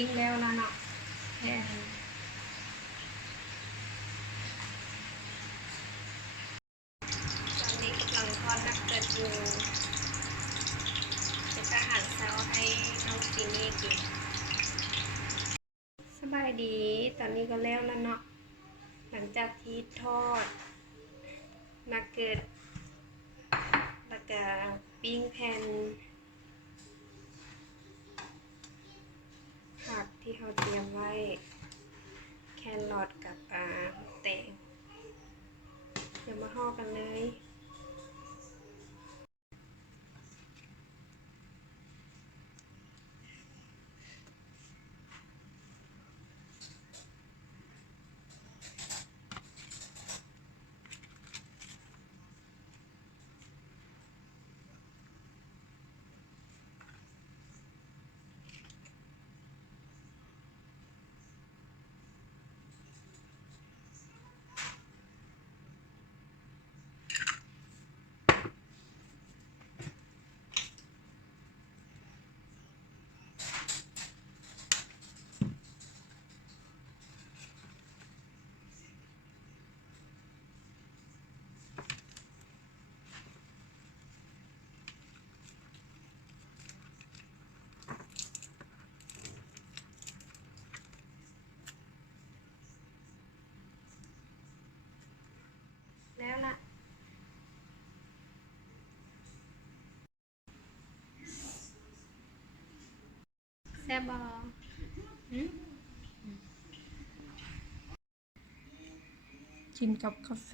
ปิ้งแล้วนะเนาะแค่ตอนนี้กำลังทอดนักเกิดอยู่เป็นอาหารเช้าให้น้องจีนี่กินสบายดีตอนนี้ก็แล้วนะเนาะหลังจากที่ทอดนักเกิดแล้วก็ปิ้งแผ่นผักที่เขาเตรียมไว้แครอทกับแตงเดี๋ยวมาห่อกันเลยแล้วล่ะแซ่บบอกินกับกาแฟ